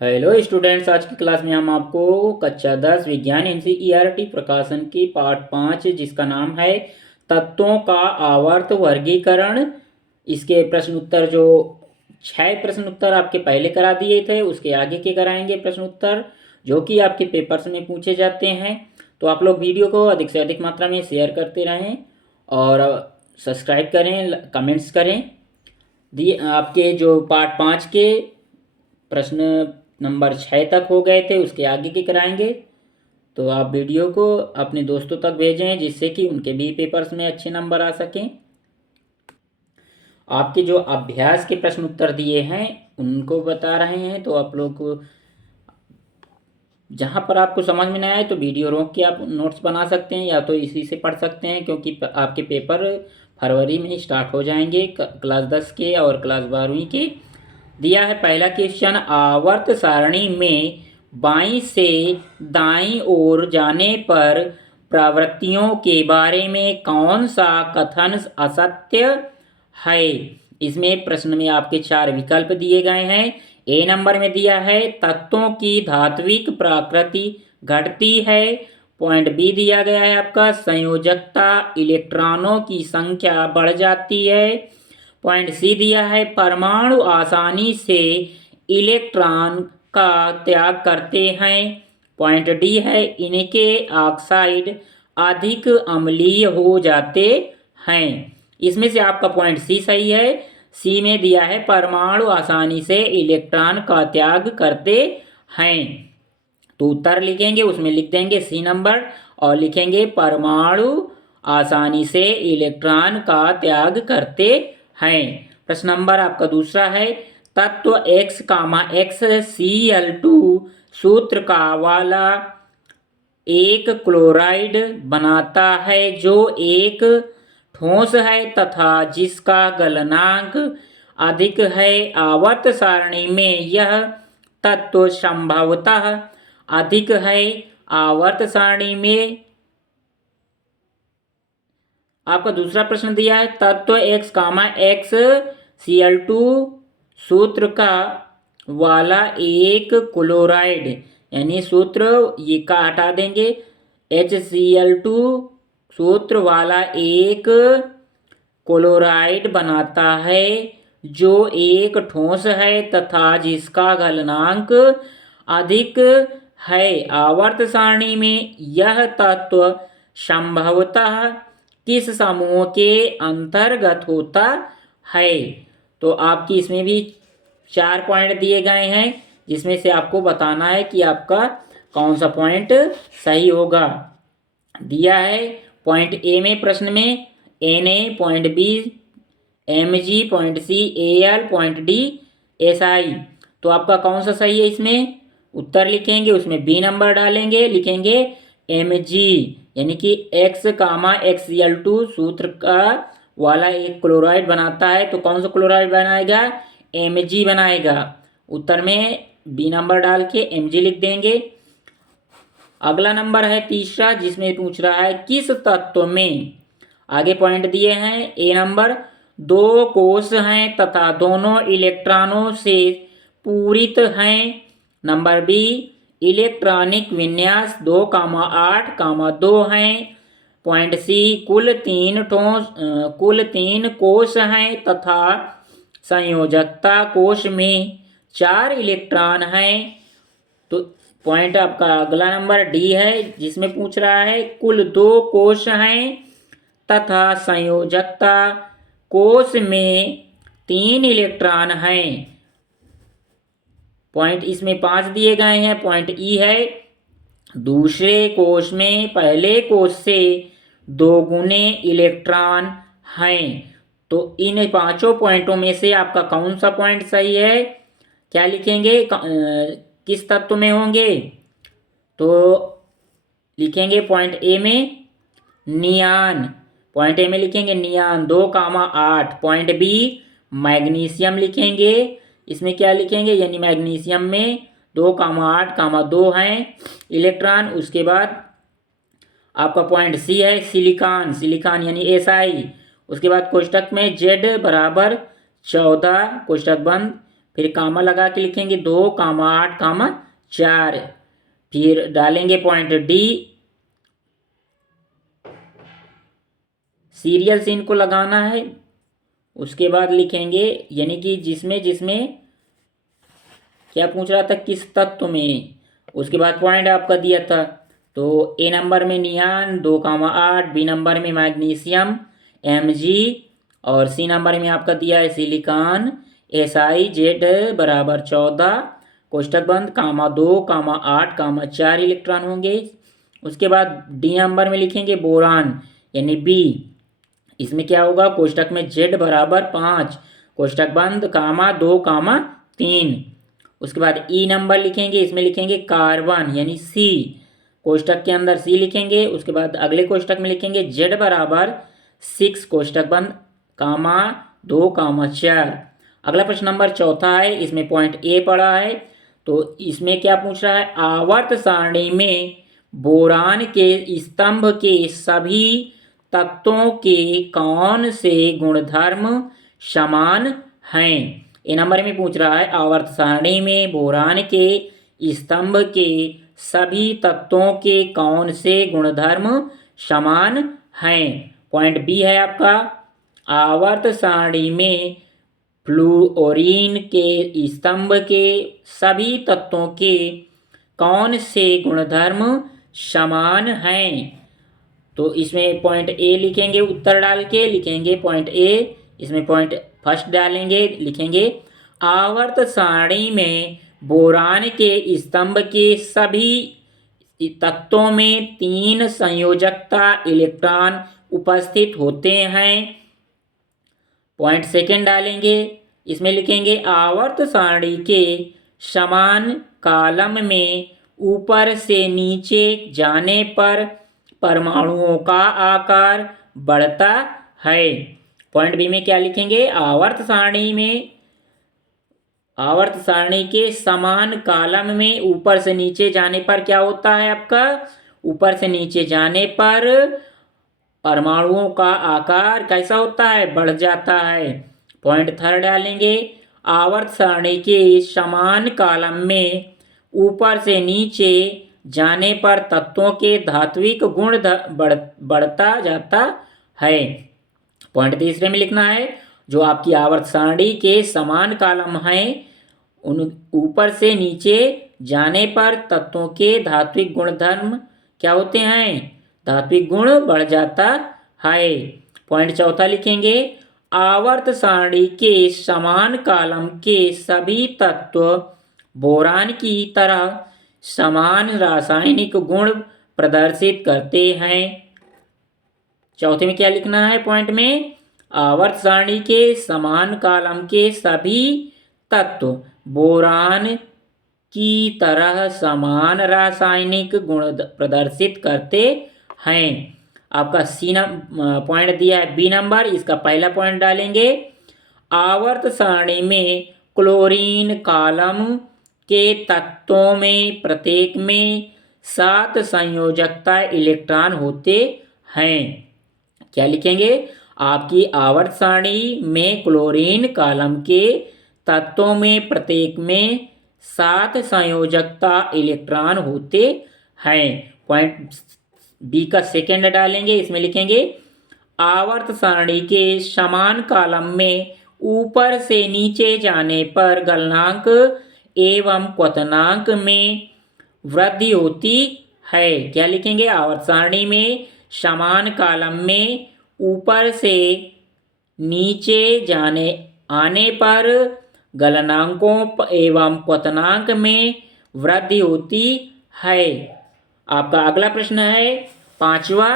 Hello students, आज की class में हम आपको कक्षा 10 विज्ञान एनसीईआरटी प्रकाशन की पार्ट 5 जिसका नाम है तत्वों का आवर्त वर्गीकरण। इसके प्रश्न उत्तर जो 6 प्रश्न उत्तर आपके पहले करा दिए थे उसके आगे के कराएंगे प्रश्न उत्तर जो कि आपके पेपर्स में पूछे जाते हैं। तो आप लोग वीडियो को अधिक से अधिक मात्रा में शेयर करते रहें और सब्सक्राइब करें, कमेंट्स करें। दिए आपके जो पार्ट 5 के प्रश्न नंबर 6 तक हो गए थे उसके आगे के कराएंगे। तो आप वीडियो को अपने दोस्तों तक भेजें जिससे कि उनके भी पेपर्स में अच्छे नंबर आ सकें। आपके जो अभ्यास के प्रश्न उत्तर दिए हैं उनको बता रहे हैं। तो आप लोग को जहाँ पर आपको समझ में ना आए तो वीडियो रोक के आप नोट्स बना सकते हैं या तो इसी से पढ़ सकते हैं, क्योंकि आपके पेपर फरवरी में स्टार्ट हो जाएंगे क्लास 10 के और क्लास 12वीं के। दिया है पहला क्वेश्चन, आवर्त सारणी में बाईं से दाईं ओर जाने पर प्रवृत्तियों के बारे में कौन सा कथन असत्य है। इसमें प्रश्न में आपके 4 विकल्प दिए गए हैं। ए नंबर में दिया है तत्वों की धात्विक प्रकृति घटती है। पॉइंट बी दिया गया है आपका संयोजकता इलेक्ट्रॉनों की संख्या बढ़ जाती है। पॉइंट सी दिया है परमाणु आसानी से इलेक्ट्रॉन का त्याग करते हैं। पॉइंट डी है इनके ऑक्साइड अधिक अम्लीय हो जाते हैं। इसमें से आपका पॉइंट सी सही है। सी में दिया है परमाणु आसानी से इलेक्ट्रॉन का त्याग करते हैं। तो उत्तर लिखेंगे उसमें लिख देंगे सी नंबर और लिखेंगे परमाणु आसानी से इलेक्ट्रॉन का त्याग करते हैं। प्रश्न नंबर आपका दूसरा है तत्व X, XCl2 सूत्र का वाला एक क्लोराइड बनाता है जो एक ठोस है तथा जिसका गलनांक अधिक है। आवर्त सारणी में यह तत्व संभवतः अधिक है। आवर्त सारणी में आपका दूसरा प्रश्न दिया है तत्व X, XCl2 सूत्र का वाला एक क्लोराइड, यानी सूत्र ये का हटा देंगे, HCl2 सूत्र वाला एक क्लोराइड बनाता है जो एक ठोस है तथा जिसका गलनांक अधिक है। आवर्त सारणी में यह तत्व संभवतः किस समूह के अंतर्गत होता है। तो आपकी इसमें भी 4 पॉइंट दिए गए हैं जिसमें से आपको बताना है कि आपका कौन सा पॉइंट सही होगा। दिया है पॉइंट ए में प्रश्न में Na, point B Mg, point C Al, point D Si। तो आपका कौन सा सही है इसमें उत्तर लिखेंगे उसमें बी नंबर डालेंगे, लिखेंगे Mg, यानी कि X, XCl2 सूत्र का वाला एक क्लोराइड बनाता है। तो कौन सा क्लोराइड बनाएगा Mg बनाएगा। उत्तर में बी नंबर डाल के Mg लिख देंगे। अगला नंबर है तीसरा जिसमें पूछ रहा है किस तत्व में, आगे पॉइंट दिए हैं ए नंबर, 2 कोष हैं तथा दोनों इलेक्ट्रॉनों से पूरित हैं। नंबर बी इलेक्ट्रॉनिक विन्यास 2,8,2 हैं। पॉइंट सी कुल 3 कोष हैं तथा संयोजकता कोष में 4 इलेक्ट्रॉन हैं। तो पॉइंट आपका अगला नंबर डी है जिसमें पूछ रहा है कुल 2 कोष हैं तथा संयोजकता कोष में 3 इलेक्ट्रॉन हैं। पॉइंट इसमें 5 दिए गए हैं। पॉइंट ई है दूसरे कोष में पहले कोष से 2 गुने इलेक्ट्रॉन हैं। तो इन 5 पॉइंटों में से आपका कौन सा पॉइंट सही है, क्या लिखेंगे, किस तत्व में होंगे। तो लिखेंगे पॉइंट ए में नियान, पॉइंट ए में लिखेंगे नियान 2,8। पॉइंट बी मैग्नीशियम लिखेंगे, इसमें क्या लिखेंगे, यानी मैग्नीशियम में 2,8,2 हैं इलेक्ट्रॉन। उसके बाद आपका पॉइंट सी है सिलिकॉन यानी SI। उसके बाद कोष्टक में Z बराबर 14 कोष्टक बंद फिर कामा लगा के लिखेंगे 2, 8, 4। फिर डालेंगे पॉइंट डी, सीरियल से इनको लगाना है। उसके बाद लिखेंगे यानी कि जिसमें जिसमें क्या पूछ रहा था, किस तत्व में, उसके बाद पॉइंट आपका दिया था। तो ए नंबर में नियान 2, 8, बी नंबर में मैग्नीशियम Mg, और सी नंबर में आपका दिया है सिलिकॉन SiZ बराबर 14, कोष्टक बंद, 2, 8, 4 इलेक्ट्रॉन होंगे। उसके बाद डी नंबर में लिखेंगे बोरान यानी बी, इसमें क्या होगा, कोष्टक में Z बराबर 5, कोष्टक बंद, 2, 3। उसके बाद ई नंबर लिखेंगे, इसमें लिखेंगे कार्बन यानी सी, कोष्टक के अंदर सी लिखेंगे। उसके बाद अगले कोष्टक में लिखेंगे Z बराबर 6, कोष्टक बंद, 2, 4। अगला प्रश्न नंबर चौथा है, इसमें पॉइंट ए पड़ा है। तो इसमें क्या पूछ रहा है, आवर्त सारणी में बोरान के स्तंभ के सभी तत्वों के कौन से गुणधर्म समान हैं। ए नंबर में पूछ रहा है आवर्त सारणी में बोरान के स्तंभ के सभी तत्वों के कौन से गुणधर्म समान हैं। पॉइंट बी है आपका, आवर्त सारणी में फ्लूओरीन के स्तंभ के सभी तत्वों के कौन से गुणधर्म समान हैं। तो इसमें पॉइंट ए लिखेंगे, उत्तर डाल के लिखेंगे पॉइंट ए। इसमें पॉइंट फर्स्ट डालेंगे, लिखेंगे आवर्त सारणी में बोरान के स्तंभ के सभी तत्वों में 3 संयोजकता इलेक्ट्रॉन उपस्थित होते हैं। पॉइंट सेकेंड डालेंगे, इसमें लिखेंगे आवर्त सारणी के समान कॉलम में ऊपर से नीचे जाने पर परमाणुओं का आकार बढ़ता है। पॉइंट बी में क्या लिखेंगे, आवर्त सारणी के समान कॉलम में ऊपर से नीचे जाने पर क्या होता है आपका, ऊपर से नीचे जाने पर परमाणुओं का आकार कैसा होता है, बढ़ जाता है। पॉइंट थर्ड डालेंगे, आवर्त सारणी के समान कॉलम में ऊपर से नीचे जाने पर तत्वों के धात्विक गुण बढ़ता जाता है। पॉइंट तीसरे में लिखना है, जो आपकी आवर्त सारणी के समान कॉलम हैं उन ऊपर से नीचे जाने पर तत्वों के धात्विक गुणधर्म क्या होते हैं, धात्विक गुण बढ़ जाता है। पॉइंट चौथा लिखेंगे, आवर्त सारणी के समान कॉलम के सभी तत्व बोरान की तरह समान रासायनिक गुण प्रदर्शित करते हैं। चौथे में क्या लिखना है, पॉइंट में आवर्त सारणी के समान कॉलम के सभी तत्व बोरान की तरह समान रासायनिक गुण प्रदर्शित करते हैं। आपका सी पॉइंट दिया है बी नंबर, इसका पहला पॉइंट डालेंगे, आवर्त सारणी में क्लोरीन कॉलम के तत्वों में प्रत्येक में 7 संयोजकता इलेक्ट्रॉन होते हैं। क्या लिखेंगे, आपकी आवर्त सारणी में क्लोरीन कॉलम के तत्वों में प्रत्येक में 7 संयोजकता इलेक्ट्रॉन होते हैं। पॉइंट बी का सेकेंड डालेंगे, इसमें लिखेंगे आवर्त सारणी के समान कॉलम में ऊपर से नीचे जाने पर गलनांक एवं क्वथनांक में वृद्धि होती है। क्या लिखेंगे, आवर्त सारणी में समान कॉलम में ऊपर से नीचे आने पर गलनांकों एवं क्वथनांक में वृद्धि होती है। आपका अगला प्रश्न है पांचवा,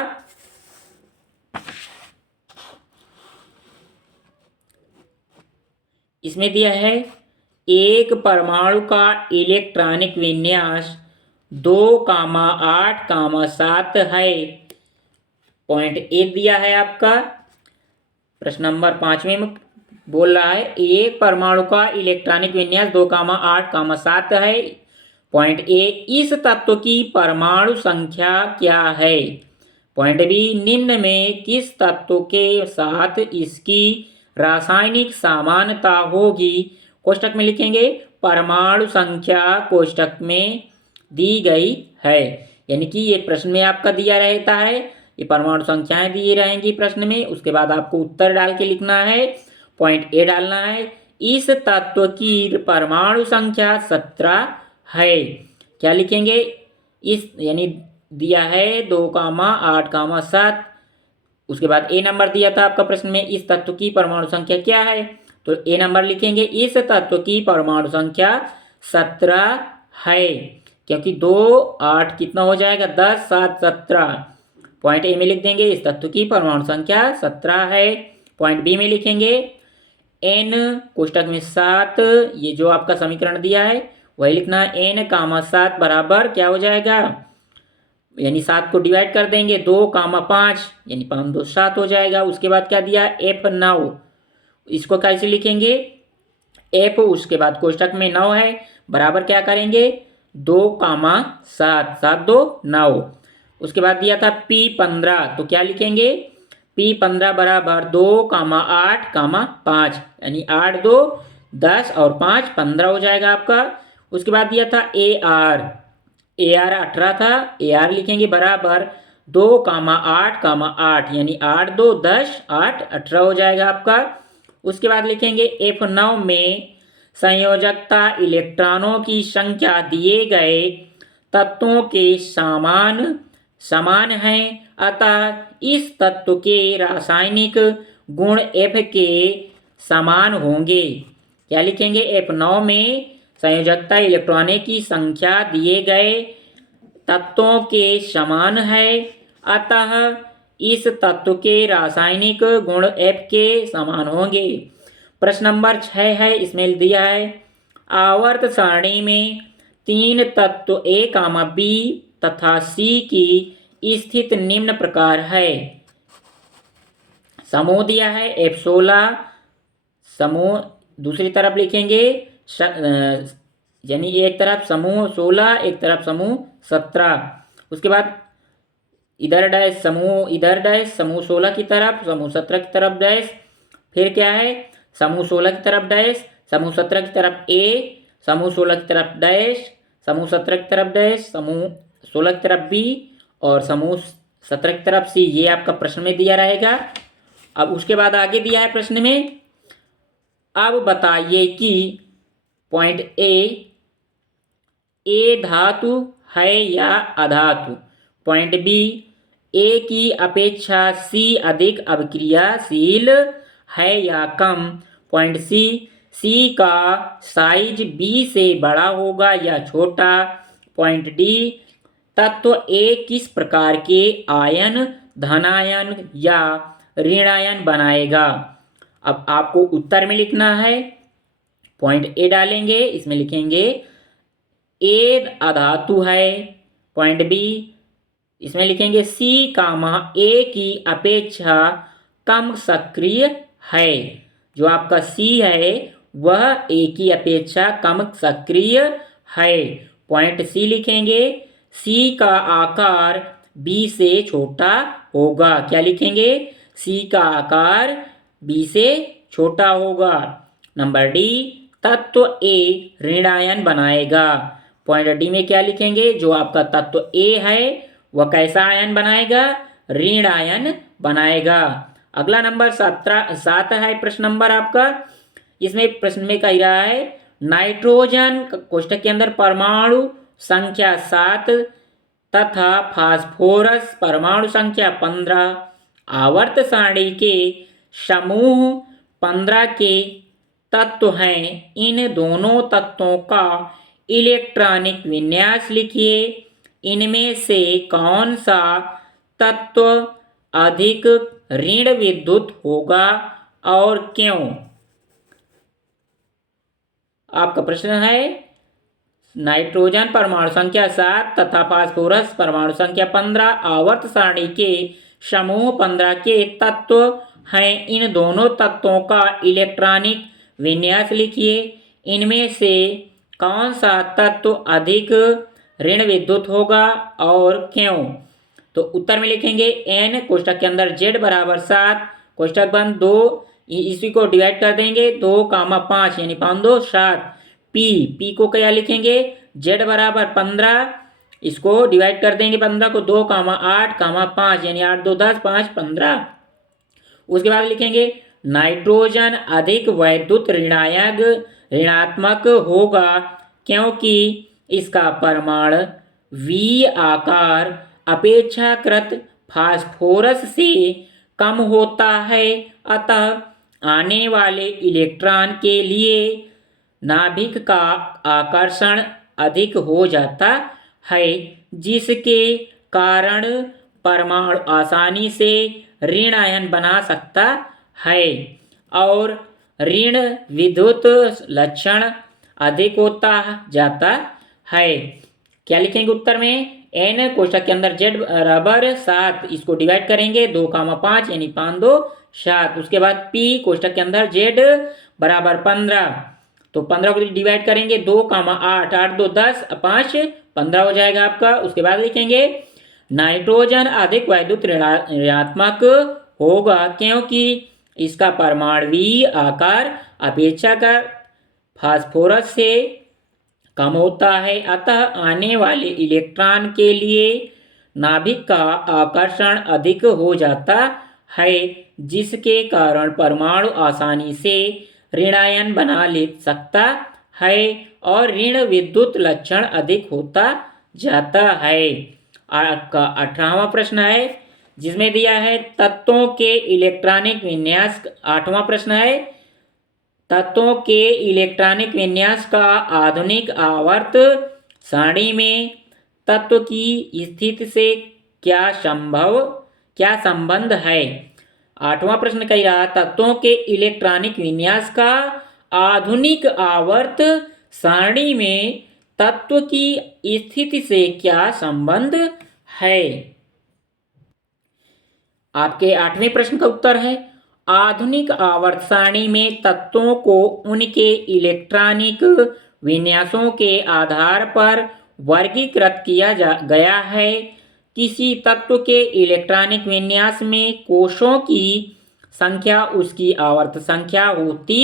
इसमें दिया है एक परमाणु का इलेक्ट्रॉनिक विन्यास 2, 8, 7 है। पॉइंट ए दिया है आपका, प्रश्न नंबर 5 में बोल रहा है एक परमाणु का इलेक्ट्रॉनिक विन्यास 2, 8, 7 है। पॉइंट ए, इस तत्व की परमाणु संख्या क्या है। पॉइंट बी, निम्न में किस तत्व के साथ इसकी रासायनिक समानता होगी कोष्टक में लिखेंगे परमाणु संख्या कोष्टक में दी गई है। यानी कि ये प्रश्न में आपका दिया रहता है, ये परमाणु संख्याएं दी रहेंगी प्रश्न में। उसके बाद आपको उत्तर डाल के लिखना है, पॉइंट ए डालना है। इस तत्व की परमाणु संख्या 17 है। क्या लिखेंगे? इस यानी दिया है 2,8,7। उसके बाद ए नंबर दिया था आपका प्रश्न में, इस तत्व की परमाणु संख्या क्या है? तो ए नंबर लिखेंगे, इस तत्व की परमाणु संख्या 17 है। क्योंकि 2 8 कितना हो जाएगा? 10 7 17। पॉइंट ए में लिख देंगे इस तत्व की परमाणु संख्या 17 है। पॉइंट बी में लिखेंगे एन कोष्टक में 7, ये जो आपका समीकरण दिया है वही लिखना है। एन कामा 7 बराबर क्या हो जाएगा? यानी 7 को डिवाइड कर देंगे, 2 कामा 5 यानी 5 2 7 हो जाएगा। उसके बाद क्या दिया? एफ 9। इसको कैसे लिखेंगे? एफ उसके बाद कोष्टक में 9 है, बराबर क्या करेंगे? 2 कामा 7 7 2 9। उसके बाद दिया था पी 15, तो क्या लिखेंगे? पी 15 बराबर 2 कामा 8 कामा 5 यानी 8 2 10 और 5 15 हो जाएगा आपका। उसके बाद दिया था ए आर 18 था, ए आर लिखेंगे बराबर 2 कामा 8 कामा 8 यानी 8 2 10 8 18 हो जाएगा आपका। उसके बाद लिखेंगे F9 में संयोजकता इलेक्ट्रॉनों की संख्या दिए गए तत्वों के समान है, अतः इस तत्व के रासायनिक गुण F के समान होंगे। क्या लिखेंगे? F9 में संयोजकता इलेक्ट्रॉनों की संख्या दिए गए तत्वों के समान है, अतः इस तत्व के रासायनिक गुण F के समान होंगे। प्रश्न नंबर 6 है, इसमें दिया है आवर्त सारणी में 3 तत्व A, B तथा C की स्थित निम्न प्रकार है। समूह दिया है F16, समूह दूसरी तरफ लिखेंगे यानी एक तरफ समूह 16 एक तरफ समूह 17। उसके बाद इधर डैश समूह, इधर डैश समूह 16 की तरफ, समूह 17 की तरफ डैश, फिर क्या है? समूह 16 की तरफ डैश, समूह 17 की तरफ ए, समूह 16 की तरफ डैश, समूह 17 की तरफ डैश, समूह 16 की तरफ बी और समूह 17 की तरफ सी। ये आपका प्रश्न में दिया रहेगा। अब उसके बाद आगे दिया है प्रश्न में, अब बताइए कि पॉइंट ए धातु है या अधातु? पॉइंट बी, ए की अपेक्षा सी अधिक अभिक्रियाशील है या कम? पॉइंट सी का साइज बी से बड़ा होगा या छोटा? पॉइंट डी, तत्व ए किस प्रकार के आयन धनायन या ऋणायन बनाएगा? अब आपको उत्तर में लिखना है, पॉइंट ए डालेंगे, इसमें लिखेंगे ए अधातु है। पॉइंट बी, इसमें लिखेंगे सी कामा ए की अपेक्षा कम सक्रिय है। जो आपका सी है वह ए की अपेक्षा कम सक्रिय है। पॉइंट सी लिखेंगे, सी का आकार बी से छोटा होगा। क्या लिखेंगे? सी का आकार बी से छोटा होगा। नंबर डी, तत्व ए ऋणायन बनाएगा। पॉइंट डी में क्या लिखेंगे? जो आपका तत्व ए है वह कैसा आयन बनाएगा? ऋण आयन बनाएगा। अगला नंबर 7 है प्रश्न नंबर आपका। इसमें प्रश्न में कह रहा है नाइट्रोजन कोष्टक के अंदर परमाणु संख्या 7 तथा फास्फोरस परमाणु संख्या 15 आवर्त सारणी के समूह 15 के तत्व हैं। इन दोनों तत्वों का इलेक्ट्रॉनिक विन्यास लिखिए। इनमें से कौन सा तत्व अधिक ऋण विद्युत होगा और क्यों? आपका प्रश्न है नाइट्रोजन परमाणु संख्या 7 तथा फास्फोरस परमाणु संख्या 15 आवर्त सारणी के समूह 15 के तत्व हैं। इन दोनों तत्वों का इलेक्ट्रॉनिक विन्यास लिखिए। इनमें से कौन सा तत्व अधिक ऋण विद्युत होगा और क्यों? तो उत्तर में लिखेंगे एन कोष्टक के अंदर जेड बराबर 7 कोष्टक बंद 2 इसी को डिवाइड कर देंगे 2, 5 यानी 5, 2, 7। पी को क्या लिखेंगे, जेड बराबर 15, इसको डिवाइड कर देंगे 15 को 2, 8, 5 यानी 8, 2, 10, 5, 15। उसके बाद लिखेंगे नाइट्रोजन अधिक वैद्युत ऋणात्मक होगा क्योंकि इसका परमाणु वी आकार अपेक्षाकृत फास्फोरस से कम होता है, अतः आने वाले इलेक्ट्रॉन के लिए नाभिक का आकर्षण अधिक हो जाता है, जिसके कारण परमाणु आसानी से ऋण आयन बना सकता है और ऋण विद्युत लक्षण अधिक होता जाता है। क्या लिखेंगे उत्तर में, n कोष्ठक के अंदर z बराबर 7, इसको डिवाइड करेंगे 2, 5 यानी 5, 2, 7। उसके बाद p कोष्ठक के अंदर z बराबर 15, तो 15 को डिवाइड करेंगे 2, 8, 8, 2, 10, 5, 15 हो जाएगा आपका। उसके बाद लिखेंगे नाइट्रोजन अधिक वैद्युत ऋणात्मक होगा क्योंकि इसका परमाणु आकार अपेक्षाकृत फास्फोरस से कम होता है, अतः आने वाले इलेक्ट्रॉन के लिए नाभिक का आकर्षण अधिक हो जाता है, जिसके कारण परमाणु आसानी से ऋणायन बना ले सकता है और ऋण विद्युत लक्षण अधिक होता जाता है। आपका 18वां प्रश्न है जिसमें दिया है तत्वों के इलेक्ट्रॉनिक विन्यास। 8वां प्रश्न है तत्वों के इलेक्ट्रॉनिक विन्यास का आधुनिक आवर्त सारणी में तत्व की स्थिति से क्या संबंध है। 8वां प्रश्न कह रहा तत्वों के इलेक्ट्रॉनिक विन्यास का आधुनिक आवर्त सारणी में तत्व की स्थिति से क्या संबंध है। आपके 8वें प्रश्न का उत्तर है आधुनिक आवर्त सारणी में तत्वों को उनके इलेक्ट्रॉनिक विन्यासों के आधार पर वर्गीकृत किया गया है। किसी तत्व के इलेक्ट्रॉनिक विन्यास में कोषों की संख्या उसकी आवर्त संख्या होती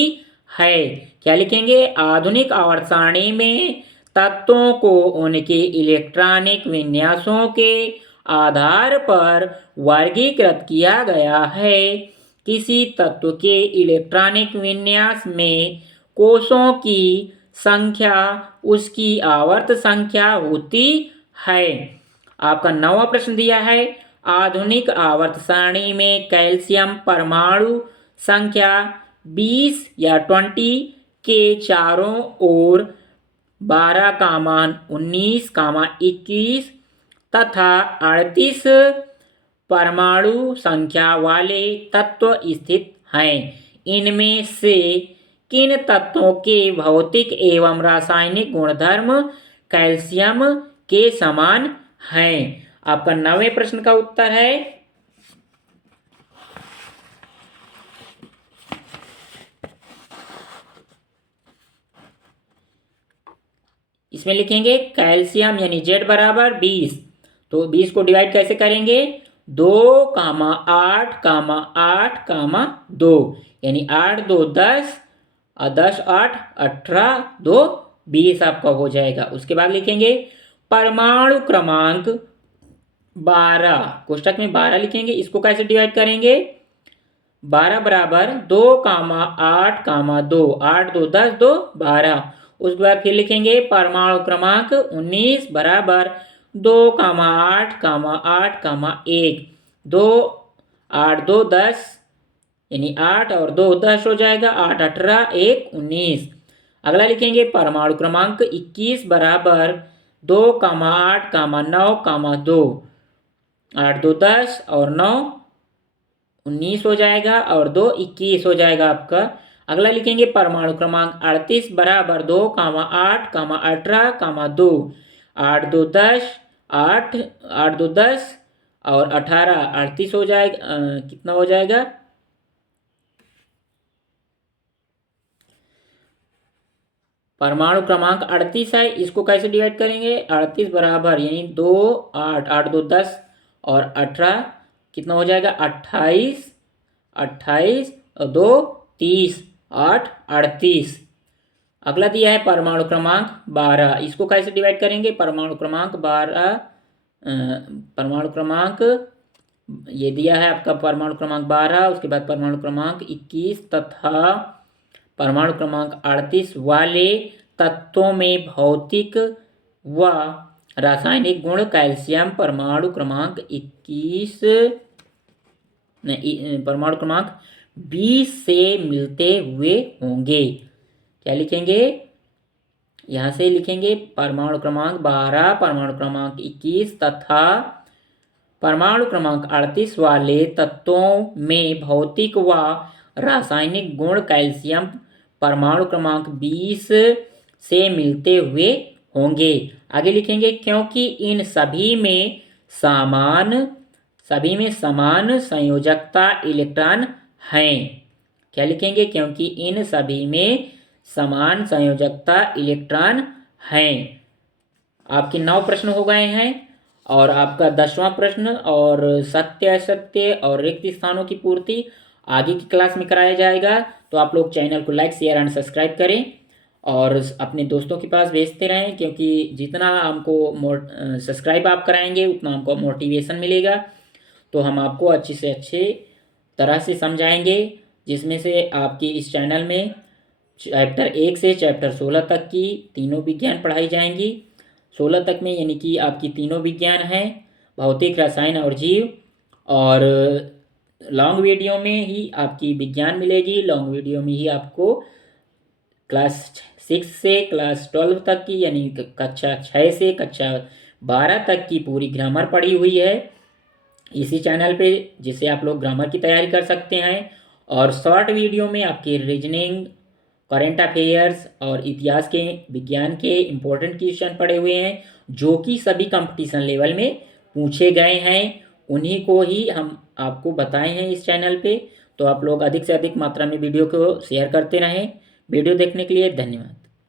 है। क्या लिखेंगे, आधुनिक आवर्त सारणी में तत्वों को उनके इलेक्ट्रॉनिक विन्यासों के आधार पर वर्गीकृत किया गया है। किसी तत्व के इलेक्ट्रॉनिक विन्यास में कोषों की संख्या उसकी आवर्त संख्या होती है। आपका 9वां प्रश्न दिया है आधुनिक आवर्त सारणी में कैल्शियम परमाणु संख्या 20 या 20 के चारों ओर 12, 19, 21 तथा 38 परमाणु संख्या वाले तत्व स्थित हैं। इनमें से किन तत्वों के भौतिक एवं रासायनिक गुणधर्म कैल्शियम के समान हैं। आपका 9वें प्रश्न का उत्तर है इसमें लिखेंगे कैल्शियम यानी Z बराबर 20, तो 20 को डिवाइड कैसे करेंगे 2, 8, 8, 2 यानी 8, 2, 10, 10, 8, 18, 2, 20 आपका हो जाएगा। उसके बाद लिखेंगे परमाणु क्रमांक 12, कोष्ठक में 12 लिखेंगे, इसको कैसे डिवाइड करेंगे 12 बराबर 2, 8, 2, 8, 2, 10, 2, 12। उसके बाद फिर लिखेंगे परमाणु क्रमांक 19 बराबर 2, 8, 8, 1, 2, 8, 2, 10 यानी 8 और 2, 10 हो जाएगा, 8, 18, 1, 19। अगला लिखेंगे परमाणु क्रमांक 21 बराबर 2, 8, 9, 2, 8, 2, 10 और 9, 19 हो जाएगा और 2, 21 हो जाएगा आपका। अगला लिखेंगे परमाणु क्रमांक 38 बराबर 2, 8, 18, 2, 8, 2, 10, 8, 8, 2, 10 और 18, 38 हो जाएगा। कितना हो जाएगा परमाणु क्रमांक 38 है, इसको कैसे डिवाइड करेंगे 38 बराबर यानी 2, 8, 8, 2, 10 और 18 कितना हो जाएगा 28, 28 2 30, 8 38। अगला दिया है परमाणु क्रमांक 12। इसको कैसे डिवाइड करेंगे? परमाणु क्रमांक 12, परमाणु क्रमांक ये दिया है आपका परमाणु क्रमांक 12, उसके बाद परमाणु क्रमांक 21 तथा परमाणु क्रमांक 38 वाले तत्वों में भौतिक व रासायनिक गुण कैल्शियम परमाणु क्रमांक 21 परमाणु क्रमांक 20 से मिलते हुए होंगे। क्या लिखेंगे? यहाँ से लिखेंगे परमाणु क्रमांक 12, परमाणु क्रमांक 21 तथा परमाणु क्रमांक 38 वाले तत्वों में भौतिक व रासायनिक गुण कैल्शियम परमाणु क्रमांक 20 से मिलते हुए होंगे। आगे लिखेंगे क्योंकि इन सभी में समान संयोजकता इलेक्ट्रॉन हैं। क्या लिखेंगे? क्योंकि इन सभी में समान संयोजकता इलेक्ट्रॉन हैं। आपके 9 प्रश्न हो गए हैं और आपका 10वां प्रश्न और सत्य असत्य और रिक्त स्थानों की पूर्ति आगे की क्लास में कराया जाएगा। तो आप लोग चैनल को लाइक शेयर एंड सब्सक्राइब करें और अपने दोस्तों के पास भेजते रहें, क्योंकि जितना हमको सब्सक्राइब आप कराएंगे उतना हमको मोटिवेशन मिलेगा। तो हम आपको अच्छे से अच्छे तरह से समझाएंगे, जिसमें से आपकी इस चैनल में चैप्टर 1 से चैप्टर 16 तक की तीनों विज्ञान पढ़ाई जाएंगी। 16 तक में यानी कि आपकी तीनों विज्ञान हैं, भौतिक, रसायन और जीव। और लॉन्ग वीडियो में ही आपकी विज्ञान मिलेगी। लॉन्ग वीडियो में ही आपको क्लास 6 से क्लास 12 तक की यानी कक्षा 6 से कक्षा 12 तक की पूरी ग्रामर पढ़ी हुई है इसी चैनल पे, जिससे आप लोग ग्रामर की तैयारी कर सकते हैं। और शॉर्ट वीडियो में आपकी रीजनिंग, करंट अफेयर्स और इतिहास के, विज्ञान के इम्पोर्टेंट क्वेश्चन पड़े हुए हैं, जो कि सभी कंपटीशन लेवल में पूछे गए हैं। उन्हीं को ही हम आपको बताए हैं इस चैनल पे। तो आप लोग अधिक से अधिक मात्रा में वीडियो को शेयर करते रहें। वीडियो देखने के लिए धन्यवाद।